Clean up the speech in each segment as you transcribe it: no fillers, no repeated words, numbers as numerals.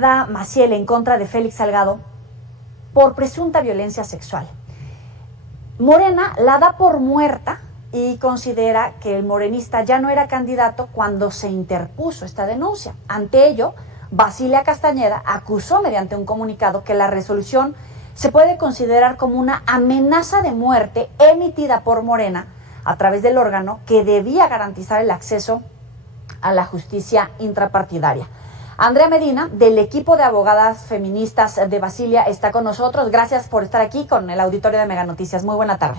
Maciel en contra de Félix Salgado por presunta violencia sexual. Morena la da por muerta y considera que el morenista ya no era candidato cuando se interpuso esta denuncia. Ante ello, Basilia Castañeda acusó mediante un comunicado que la resolución se puede considerar como una amenaza de muerte emitida por Morena a través del órgano que debía garantizar el acceso a la justicia intrapartidaria. Andrea Medina, del equipo de abogadas feministas de Basilia, está con nosotros. Gracias por estar aquí con el auditorio de Mega Noticias. Muy buena tarde.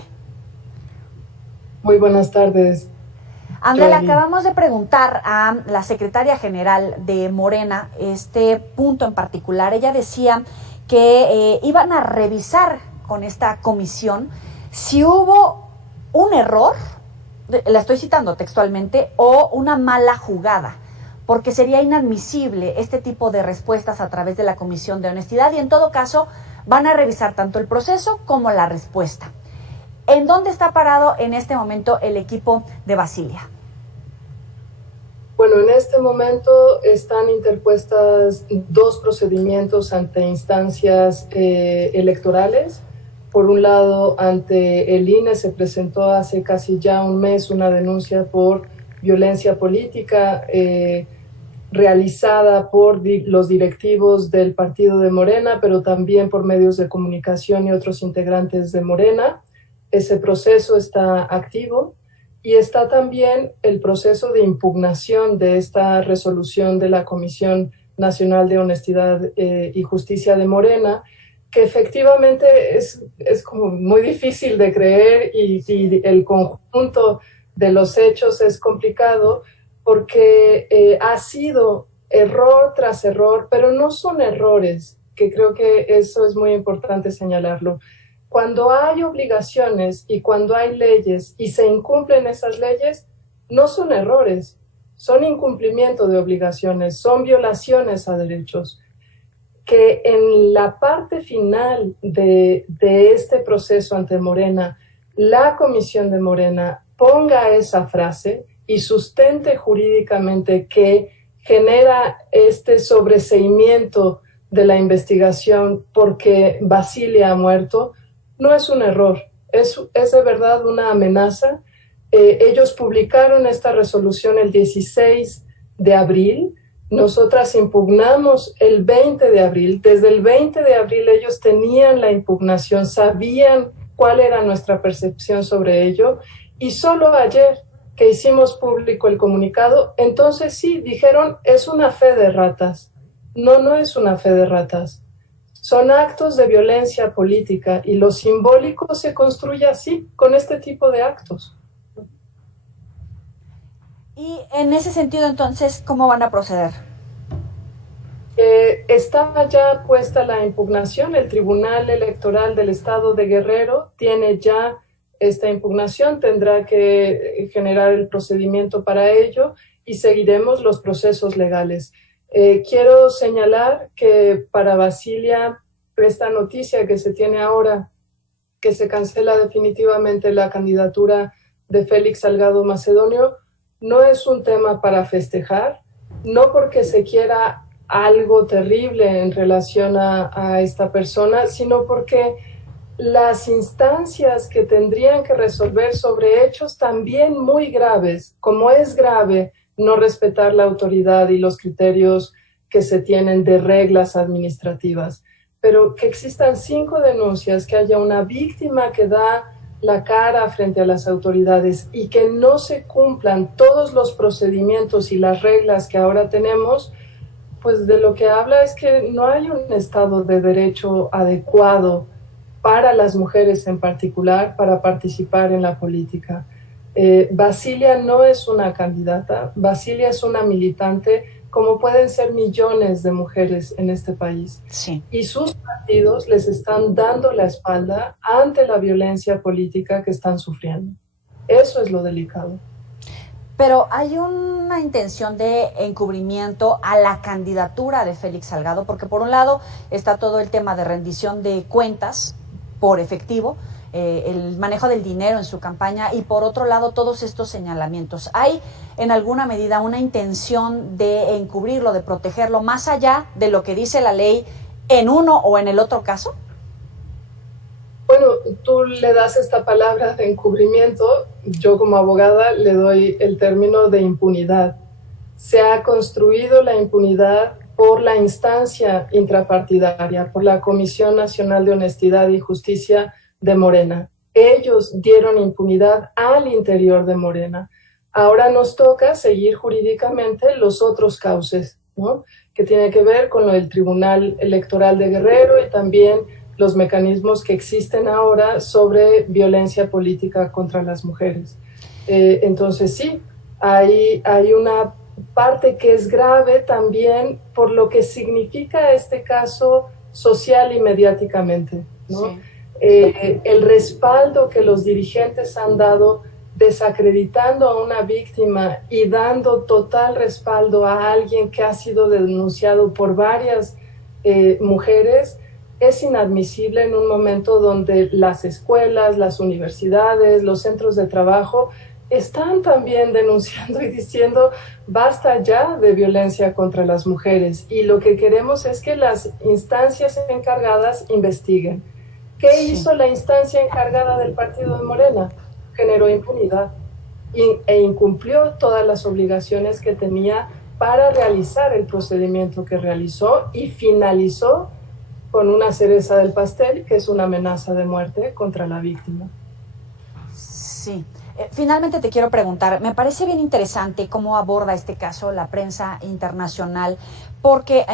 Muy buenas tardes. Andrea, le acabamos de preguntar a la secretaria general de Morena este punto en particular. Ella decía que iban a revisar con esta comisión si hubo un error, la estoy citando textualmente, o una mala jugada, porque sería inadmisible este tipo de respuestas a través de la Comisión de Honestidad y en todo caso van a revisar tanto el proceso como la respuesta. ¿En dónde está parado en este momento el equipo de Basilia? Bueno, en este momento están interpuestas 2 procedimientos ante instancias electorales. Por un lado, ante el INE se presentó hace casi ya un mes una denuncia por violencia política realizada por los directivos del partido de Morena, pero también por medios de comunicación y otros integrantes de Morena. Ese proceso está activo y está también el proceso de impugnación de esta resolución de la Comisión Nacional de Honestidad y Justicia de Morena, que efectivamente es como muy difícil de creer y el conjunto de los hechos es complicado, porque ha sido error tras error, pero no son errores, que creo que eso es muy importante señalarlo. Cuando hay obligaciones y cuando hay leyes y se incumplen esas leyes, no son errores, son incumplimiento de obligaciones, son violaciones a derechos. Que en la parte final de este proceso ante Morena, la Comisión de Morena ponga esa frase y sustente jurídicamente que genera este sobreseimiento de la investigación porque Basilia ha muerto, no es un error, es de verdad una amenaza. Ellos publicaron esta resolución el 16 de abril, nosotras impugnamos el 20 de abril, desde el 20 de abril ellos tenían la impugnación, sabían cuál era nuestra percepción sobre ello, y solo ayer que hicimos público el comunicado, entonces sí, dijeron, es una fe de ratas. No, no es una fe de ratas. Son actos de violencia política y lo simbólico se construye así, con este tipo de actos. Y en ese sentido, entonces, ¿cómo van a proceder? Estaba ya puesta la impugnación, el Tribunal Electoral del Estado de Guerrero tiene ya esta impugnación, tendrá que generar el procedimiento para ello y seguiremos los procesos legales. Quiero señalar que para Basilia, esta noticia que se tiene ahora, que se cancela definitivamente la candidatura de Félix Salgado Macedonio, no es un tema para festejar, no porque se quiera algo terrible en relación a esta persona, sino porque las instancias que tendrían que resolver sobre hechos también muy graves, como es grave no respetar la autoridad y los criterios que se tienen de reglas administrativas, pero que existan 5 denuncias, que haya una víctima que da la cara frente a las autoridades y que no se cumplan todos los procedimientos y las reglas que ahora tenemos, pues de lo que habla es que no hay un Estado de Derecho adecuado para las mujeres en particular para participar en la política. Basilia no es una candidata, Basilia es una militante, como pueden ser millones de mujeres en este país. Sí. Y sus partidos les están dando la espalda ante la violencia política que están sufriendo. Eso es lo delicado. Pero hay una intención de encubrimiento a la candidatura de Félix Salgado, porque por un lado está todo el tema de rendición de cuentas por efectivo, el manejo del dinero en su campaña y por otro lado todos estos señalamientos. ¿Hay en alguna medida una intención de encubrirlo, de protegerlo, más allá de lo que dice la ley en uno o en el otro caso? Bueno, tú le das esta palabra de encubrimiento, yo como abogada le doy el término de impunidad. Se ha construido la impunidad por la instancia intrapartidaria, por la Comisión Nacional de Honestidad y Justicia de Morena. Ellos dieron impunidad al interior de Morena. Ahora nos toca seguir jurídicamente los otros cauces, ¿no? Que tiene que ver con lo del Tribunal Electoral de Guerrero y también los mecanismos que existen ahora sobre violencia política contra las mujeres. Entonces sí, hay una parte que es grave también por lo que significa este caso social y mediáticamente, ¿no? Sí. El respaldo que los dirigentes han dado desacreditando a una víctima y dando total respaldo a alguien que ha sido denunciado por varias mujeres es inadmisible en un momento donde las escuelas, las universidades, los centros de trabajo están también denunciando y diciendo basta ya de violencia contra las mujeres y lo que queremos es que las instancias encargadas investiguen. ¿Qué hizo la instancia encargada del partido de Morena? Generó impunidad e incumplió todas las obligaciones que tenía para realizar el procedimiento que realizó y finalizó con una cereza del pastel, que es una amenaza de muerte contra la víctima. Sí. Finalmente te quiero preguntar, me parece bien interesante cómo aborda este caso la prensa internacional, porque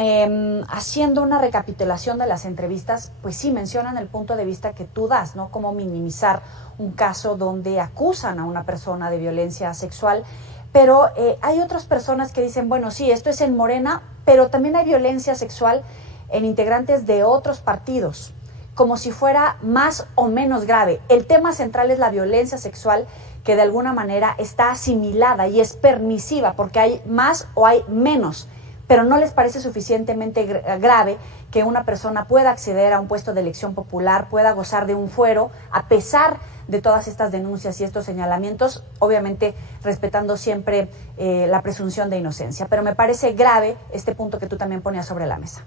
haciendo una recapitulación de las entrevistas, pues sí mencionan el punto de vista que tú das, ¿no? Cómo minimizar un caso donde acusan a una persona de violencia sexual, pero hay otras personas que dicen, bueno, sí, esto es en Morena, pero también hay violencia sexual en integrantes de otros partidos, como si fuera más o menos grave. El tema central es la violencia sexual que de alguna manera está asimilada y es permisiva porque hay más o hay menos, pero no les parece suficientemente grave que una persona pueda acceder a un puesto de elección popular, pueda gozar de un fuero, a pesar de todas estas denuncias y estos señalamientos, obviamente respetando siempre la presunción de inocencia. Pero me parece grave este punto que tú también ponías sobre la mesa.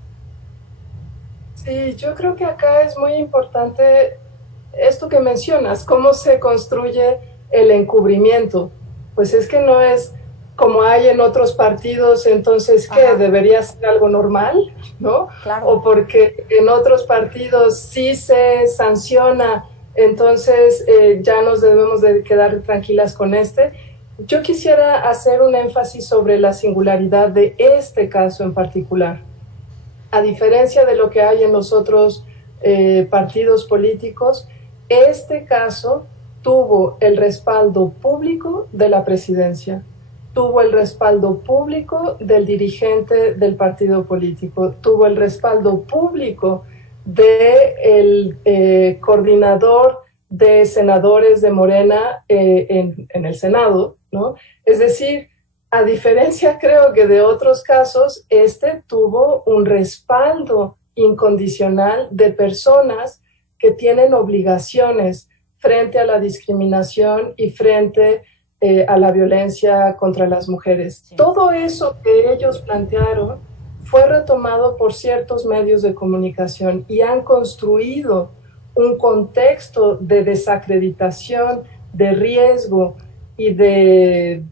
Sí, yo creo que acá es muy importante esto que mencionas, cómo se construye el encubrimiento. Pues es que no es como hay en otros partidos, entonces ¿qué? ¿Debería ser algo normal? ¿No? Claro. O porque en otros partidos sí se sanciona, entonces ya nos debemos de quedar tranquilas con este. Yo quisiera hacer un énfasis sobre la singularidad de este caso en particular. A diferencia de lo que hay en los otros partidos políticos, este caso tuvo el respaldo público de la presidencia, tuvo el respaldo público del dirigente del partido político, tuvo el respaldo público del coordinador de senadores de Morena en el Senado, ¿no? Es decir, a diferencia, creo que de otros casos, este tuvo un respaldo incondicional de personas que tienen obligaciones frente a la discriminación y frente a la violencia contra las mujeres. Sí. Todo eso que ellos plantearon fue retomado por ciertos medios de comunicación y han construido un contexto de desacreditación, de riesgo, y de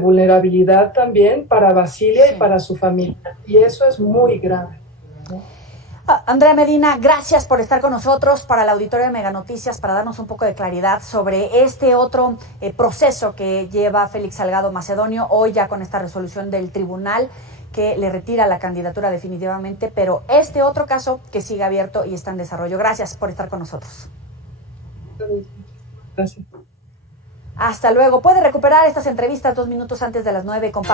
vulnerabilidad también para Basilea y para su familia. Y eso es muy grave, ¿no? Andrea Medina, gracias por estar con nosotros para el auditorio de Mega Noticias, para darnos un poco de claridad sobre este otro proceso que lleva Félix Salgado Macedonio, hoy ya con esta resolución del tribunal que le retira la candidatura definitivamente, pero este otro caso que sigue abierto y está en desarrollo. Gracias por estar con nosotros. Gracias. Hasta luego. Puede recuperar estas entrevistas 2 minutos antes de las 9 con